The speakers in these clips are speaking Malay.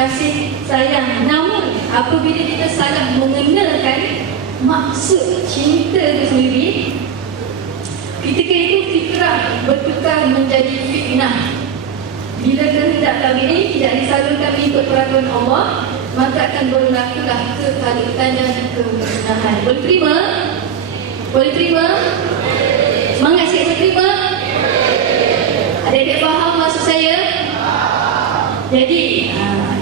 kasih sayang. Namun apabila kita salah mengenalkan maksud cinta itu sendiri, ketika itu fitrah bertukar menjadi fitnah. Bila kehendak kami tidak disalurkan mengikut peraturan Allah, maka akan berlakulah kekhalutan dan kemusnahan. Boleh terima? Boleh terima? Semangat sikit, boleh terima? Adik-adik faham maksud saya? Jadi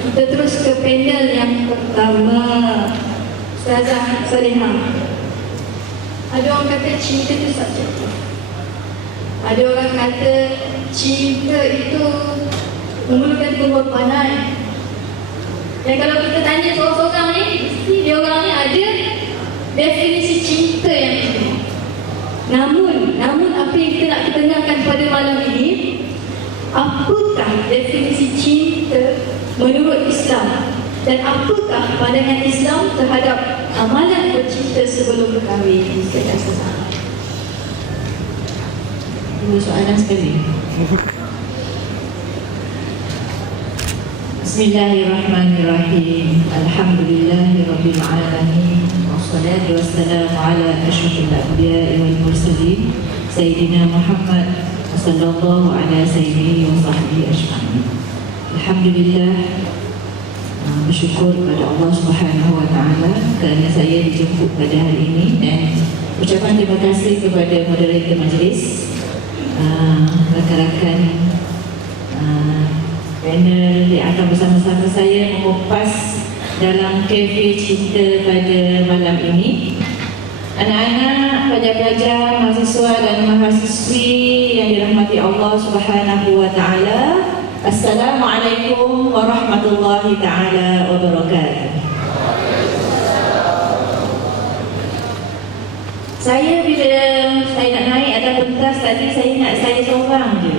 kita terus ke panel yang pertama. Ustazah Salihah. Ada orang kata cinta itu subjektif. Ada orang kata cinta itu memerlukan pengorbanan. Dan kalau kita tanya seorang-seorang ni, mesti dia orang ni ada definisi cinta yang berbeza. Namun apa yang kita nak ketengahkan pada malam ini, apakah definisi cinta menurut Islam? Dan apakah pandangan Islam terhadap amalan bercinta sebelum berkahwin? Saya rasa sama. Dua soalan sekali. Bismillahirrahmanirrahim. Alhamdulillahirabbil alamin. Wassalatu wassalamu ala asyrafil anbiya'i wal mursalin sayyidina Muhammad sallallahu ala sayyidihi wa sahbihi ajma'in. Alhamdulillah, bersyukur kepada Allah Subhanahu wa taala kerana saya dijemput pada hari ini, dan ucapan terima kasih kepada moderator majlis, rakan-rakan panel yang akan bersama-sama saya mengupas dalam kafe cinta pada malam ini. Anak-anak, pelajar-pelajar, mahasiswa dan mahasiswi yang dirahmati Allah Subhanahu wa taala, Assalamualaikum warahmatullahi taala wabarakatuh. Saya bila saya nak naik atas pentas tadi, saya ingat saya seorang je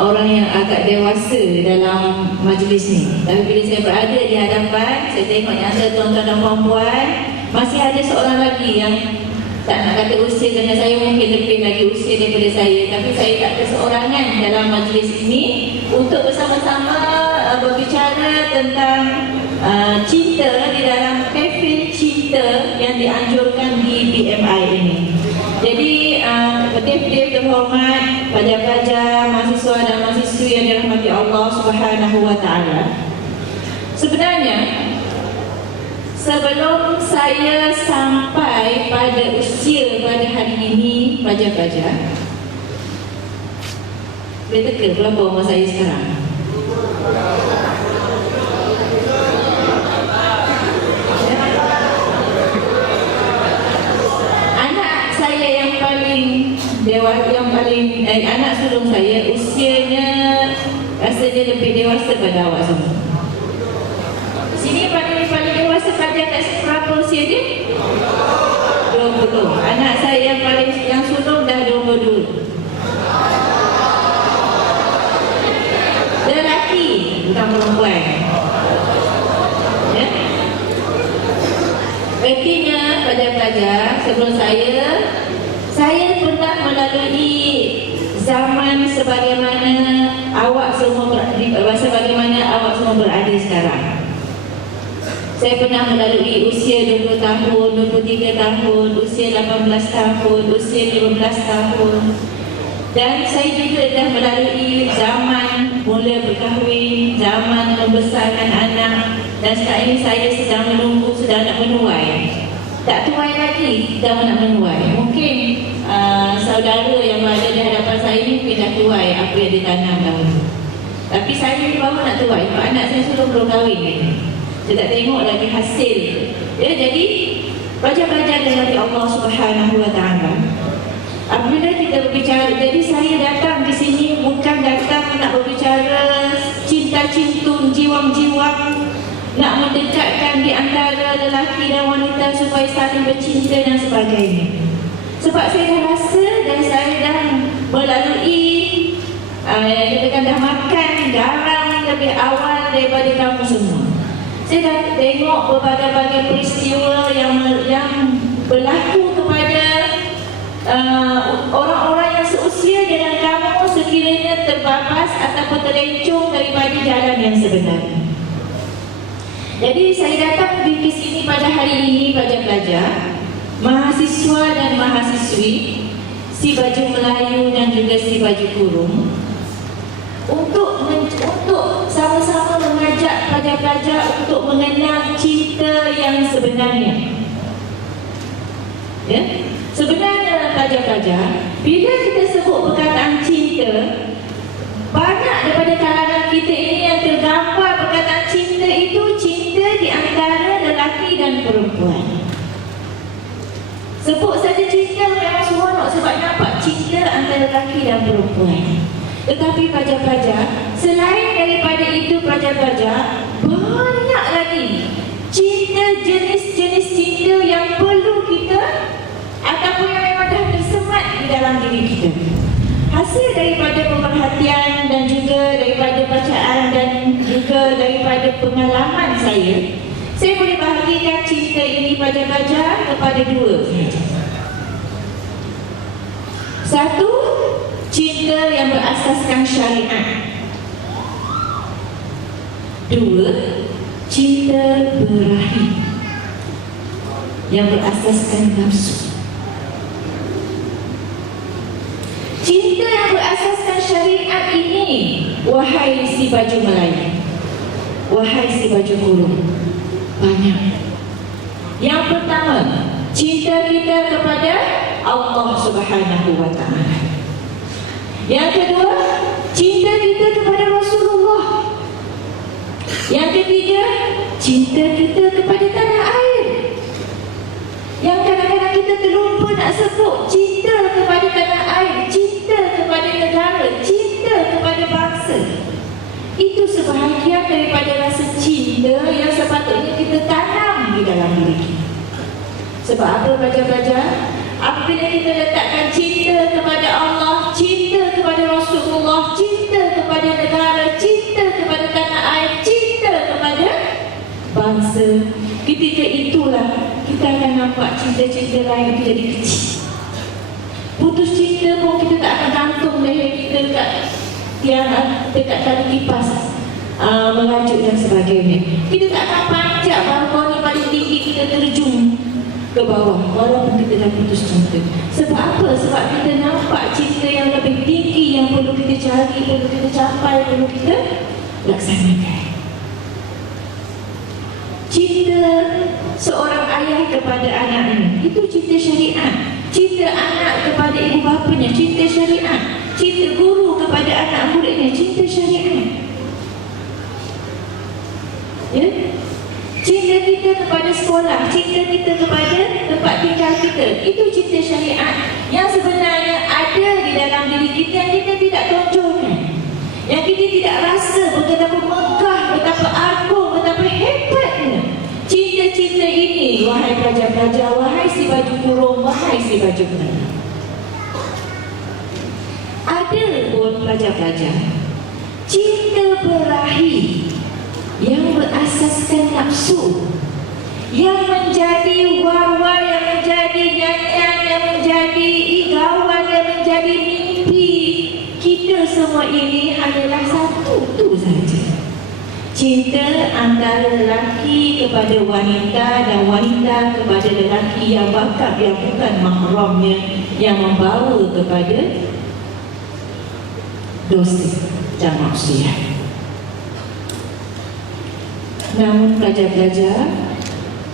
orang yang agak dewasa dalam majlis ni. Tapi bila saya berada di hadapan, saya tengok yang ada tuan-tuan dan puan-puan, masih ada seorang lagi yang tak nak kata usia, kerana saya mungkin lebih lagi usia daripada saya, tapi saya tak keseorangan dalam majlis ini untuk bersama-sama berbicara tentang cinta di dalam kafe cinta yang dianjurkan di BMI ini. Jadi betul-betul terhormat pelajar-pelajar, mahasiswa dan mahasiswi yang dirahmati Allah Subhanahu wa taala. Sebenarnya sebelum saya sampai pada usia pada hari ini, pelajar-pelajar, boleh teka berapa umur saya sekarang? Anak saya yang paling dewasa, anak sulung saya, usianya rasanya lebih dewasa pada awak semua. Sini paling dewasa pelajar kat berapa usia dia? 20. Anak saya yang sulung dah 22. Lelaki, bukan perempuan. Ya? Artinya pelajar-pelajar, sebelum saya pernah melalui zaman sebagaimana awak semua berada sekarang. Saya pernah melalui usia 20 tahun, 23 tahun, usia 18 tahun, usia 15 tahun. Dan saya juga dah melalui zaman mula berkahwin, zaman membesarkan anak, dan sekarang ini saya sedang menunggu, sedang nak menuai. Tak tuai lagi, sedang nak menuai. Mungkin saudara yang berada di hadapan saya ini mungkin dah tuai apa yang ditanam dahulu. Tapi saya ni baru nak tuai, sebab anak saya sudah belum kahwin lagi. Saya tak tengok lagi hasil. Ya, jadi pelajar-pelajar dari Allah Subhanahu wa taala, apabila kita berbicara, jadi saya datang di sini bukan datang nak berbicara cinta-cintun, jiwang-jiwang, nak mendekatkan di antara lelaki dan wanita supaya saling bercinta dan sebagainya. Sebab saya dah rasa dan saya dah melalui katakan dah makan garam lebih awal daripada kamu semua. Saya dah tengok berbagai-bagai peristiwa yang berlaku kepada orang-orang yang seusia dengan kamu sekiranya terbabas ataupun terlencong daripada jalan yang sebenarnya. Jadi saya datang di sini pada hari ini pelajar-pelajar, mahasiswa dan mahasiswi, si baju Melayu dan juga si baju kurung, untuk sama-sama mengajak pelajar-pelajar untuk mengenal cinta yang sebenarnya. Ya? Sebenarnya pelajar-pelajar, bila kita sebut perkataan cinta, banyak daripada kalangan kita ini yang tergambar perkataan cinta itu cinta di antara lelaki dan perempuan. Sebut saja cinta memang seronok sebab nampak cinta antara lelaki dan perempuan. Tetapi pelajar-pelajar, selain daripada itu pelajar-pelajar, banyak lagi cinta, jenis-jenis cinta yang perlu kita ataupun yang memang dah tersemat di dalam diri kita. Hasil daripada pemerhatian dan juga daripada bacaan dan juga daripada pengalaman saya boleh bahagikan cinta ini pelajar-pelajar kepada dua sahaja. Satu, cinta yang berasaskan syariat. Dua, cinta berahi yang berasaskan nafsu. Cinta yang berasaskan syariat ini, wahai si baju Melayu, wahai si baju kurung, banyak. Yang pertama, cinta kita kepada Allah Subhanahu wa Ta'ala. Yang kedua, cinta kita kepada Rasulullah. Yang ketiga, cinta kita kepada tanah air. Yang kadang-kadang kita terlupa nak sebut, cinta kepada tanah air, cinta kepada negara, cinta kepada bangsa. Itu sebahagian daripada rasa cinta yang sepatutnya kita tanam di dalam diri kita. Sebab apa pelajar-pelajar? Apabila kita letakkan cinta kepada Allah, cinta kepada Rasulullah, cinta kepada negara, cinta kepada tanah air, cinta kepada bangsa, ketika itulah kita akan nampak cinta-cinta lain itu jadi kecil. Putus cinta pun kita tak akan gantung leher kita dekat tali kipas mengajuk dan sebagainya. Kita tak akan panjat balkon yang paling tinggi, kita terjun ke bawah walaupun kita dah putus cinta. Sebab apa? Sebab kita nampak cinta yang lebih tinggi yang perlu kita cari, perlu kita capai, perlu kita laksanakan. Cinta seorang ayah kepada anaknya, itu cinta syariat. Cinta anak kepada ibu bapanya, cinta syariat. Cinta guru kepada anak muridnya, cinta syariat. Ya? Cinta kita kepada sekolah, cinta kita kepada tempat tinggal kita, itu cinta syariat yang sebenarnya ada di dalam diri kita yang kita tidak tonjolkan, yang kita tidak rasa betapa megah, betapa agung, betapa hebatnya cinta-cinta ini. Wahai pelajar-pelajar, wahai si baju kurung, wahai si baju merah. Ada pun pelajar-pelajar cinta berahi yang berasaskan nafsu, yang menjadi wawa, yang menjadi nyanyian, yang menjadi igawan, yang menjadi mimpi kita semua ini adalah satu tu saja. Cinta antara lelaki kepada wanita dan wanita kepada lelaki yang bakal yang bukan mahramnya, yang membawa kepada dosa dan maksiat. Namun pelajar-pelajar,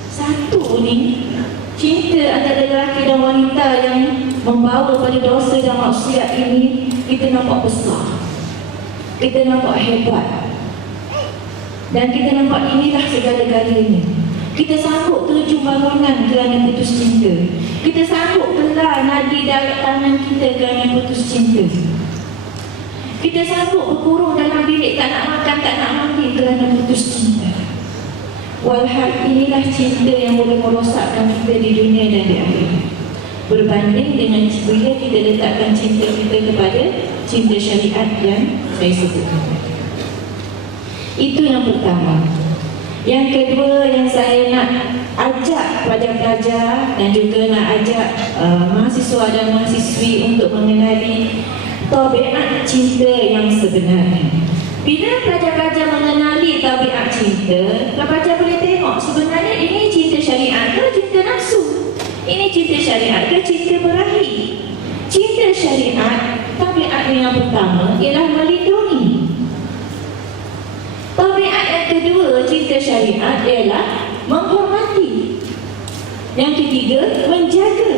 satu ni cinta antara lelaki dan wanita yang membawa pada dosa dan maksiat ini, kita nampak besar, kita nampak hebat, dan kita nampak inilah segala-galanya. Kita sanggup terjun bangunan kerana putus cinta. Kita sanggup belah nadi dalam tangan kita kerana putus cinta. Kita sanggup berkurung dalam bilik, tak nak makan, tak nak mandi kerana putus cinta. Walhal inilah cinta yang boleh merosakkan kita di dunia dan di akhirat, berbanding dengan bila kita letakkan cinta kita kepada cinta syariat yang saya sebutkan. Itu yang pertama. Yang kedua yang saya nak ajak pelajar-pelajar dan juga nak ajak mahasiswa dan mahasiswi untuk mengenali tabiat cinta yang sebenarnya. Bila pelajar-pelajar mengenali tabiat cinta, pelajar boleh tengok sebenarnya ini cinta syariat ke cinta nafsu. Ini cinta syariat ke cinta berahi. Cinta syariat, tabiatnya yang pertama ialah melindungi. Tabiat yang kedua cinta syariat ialah menghormati. Yang ketiga, menjaga.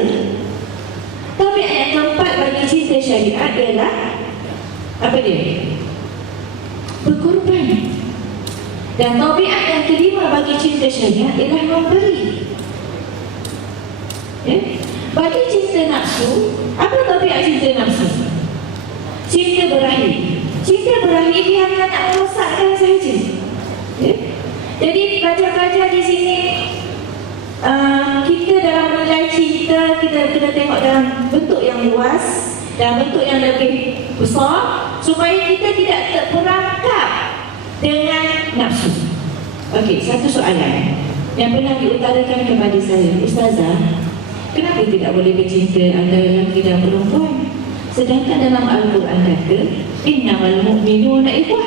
Tabiat yang keempat bagi cinta syariat ialah apa dia? Berkorban. Dan tabiat yang kelima bagi cinta syariat ialah memberi. Ya? Bagi cinta nafsu, apa tabiat cinta nafsu? Cinta berahi. Cinta berahi dia hanya nak merosakkan saja. Ya? Jadi pelajar-pelajar di sini, kita dalam menilai cinta, kita kena tengok dalam bentuk yang luas dan bentuk yang lebih besar, supaya kita tidak terperangkap dengan nafsu. Okey, satu soalan yang pernah diutarakan kepada saya, Ustazah, kenapa tidak boleh bercinta antara lelaki dan perempuan? Sedangkan dalam Al-Quran kata, innamal mu'minuna ikhwah.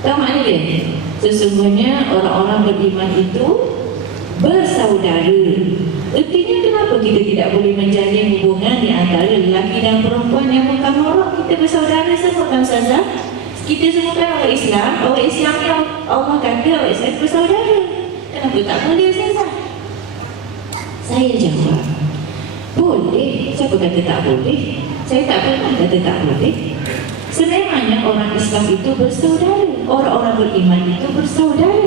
Tahu makna dia? Sesungguhnya orang-orang beriman itu bersaudara. Artinya kenapa kita tidak boleh menjalin hubungan di antara lelaki dan perempuan yang bukan orang? Kita bersaudara semua kan, Ustazah? Kita semua kan orang Islam. Orang Islam yang Allah kata orang Islam bersaudara. Kenapa tak boleh, Ustazah? Saya jawab, boleh. Siapa kata tak boleh? Saya tak pernah kata tak boleh. Sememangnya orang Islam itu bersaudara, orang-orang beriman itu bersaudara.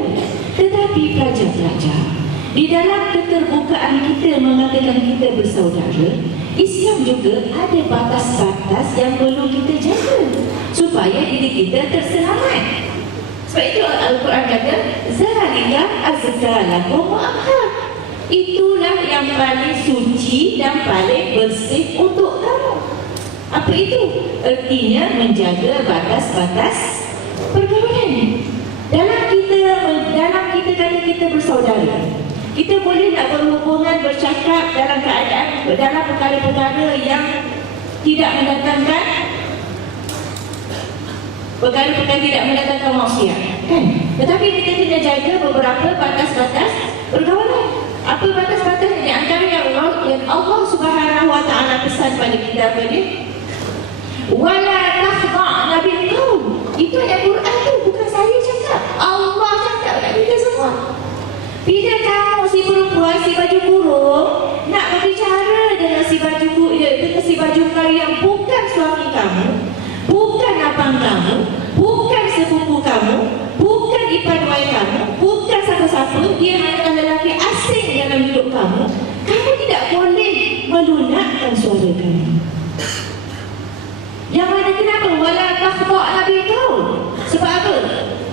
Tetapi pelajar-pelajar, di dalam keterbukaan kita mengatakan kita bersaudara, Islam juga ada batas-batas yang perlu kita jaga supaya diri kita terselamat. Sebab itu Al-Quran kata, zalika azka lakum wa athhar. Itulah yang paling suci dan paling bersih untuk kamu. Apa itu? Artinya menjaga batas-batas pergaulan. Dalam kita kata kita bersaudara, kita boleh nak berhubungan, bercakap dalam keadaan, dalam perkara-perkara yang tidak mendatangkan perkara-perkara tidak mendatangkan maksiat, kan? Tetapi kita kena jaga beberapa batas-batas pergaulan. Apa batas-batas di antara yang Allah Subhanahu wa taala pesan pada kita apa dia? Wala takhda'na bil qaul. Itu ayat Quran tu, bukan saya cakap. Allah cakap kat kita semua. Bila kamu si perempuan si baju kurung nak berbicara dengan si baju Melayu yang bukan suami kamu, bukan abang kamu, bukan sepupu kamu, bukan ipar-ipar kamu, bukan siapa-siapa, dia hanyalah lelaki asing dalam hidup kamu, kamu tidak boleh melunakkan suara kamu. Yang mana kenapa? Wala takhda'na bil qaul. Sebab apa?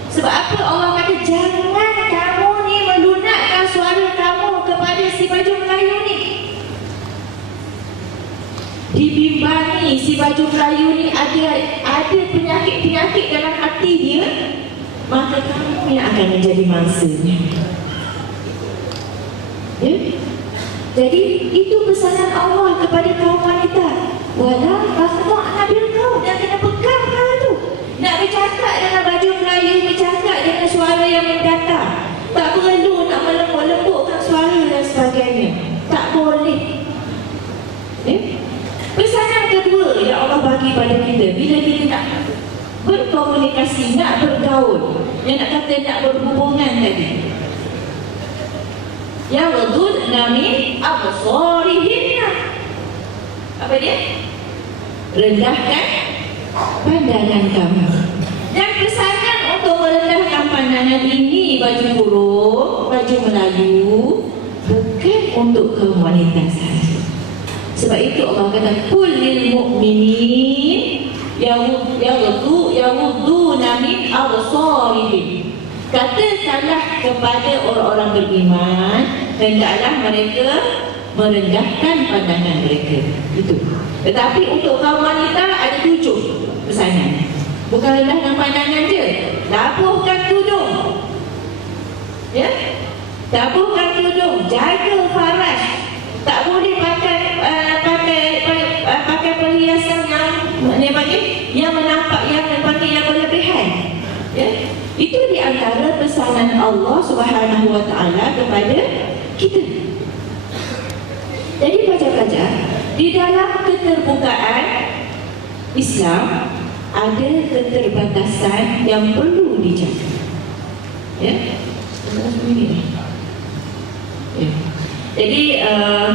Sebab apa Allah kata jangan kamu ni melunakkan suara kamu kepada si baju Melayu ni. Dibimbangi si baju Melayu ni ada penyakit-penyakit dalam hati dia, maka kamu yang akan menjadi mangsanya. Ya? Jadi itu pesanan Allah kepada kaum wanita. Wala takhda'na bil qaul. Dan kena pegang perkara tu. Nak bercakap dengan baju Melayu, bercakap dengan suara yang mendatar. Tak perlu nak melembut-lembutkan suara dan sebagainya. Tak boleh. Pesanan kedua yang Allah bagi pada kita bila kita nak berkomunikasi, nak bergaul, yang nak kata nak berhubungan tadi, yaghdudna min absarihinna. Apa dia? Rendahkan pandangan kamu. Dan pesanan untuk merendahkan pandangan ini baju kurung, baju Melayu, bukan untuk kaum wanita sahaja. Sebab itu Allah kata qul lil mu'minin yaghduduna min absarihim. Katakanlah kepada orang-orang beriman, hendaklah mereka merendahkan pandangan mereka. Itu. Tetapi untuk kaum wanita ada 7 pesanan. Bukan rendahkan pandangan je, tabuhkan tudung. Ya? Tabuhkan tudung, jaga faraj. Tak boleh pakai perhiasan yang Yang panggil yang menampak, yang panggil yang berlebihan. Ya. Itu di antara pesanan Allah Subhanahu Wa Taala kepada kita. Jadi pelajar-pelajar, di dalam keterbukaan Islam ada keterbatasan yang perlu dijaga. Ya. Ya. Jadi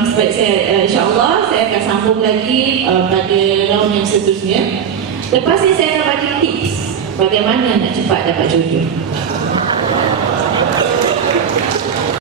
sebab saya insya-Allah saya akan sambung lagi pada round yang seterusnya. Lepas ni saya akan bagi tips bagaimana nak cepat dapat jodoh.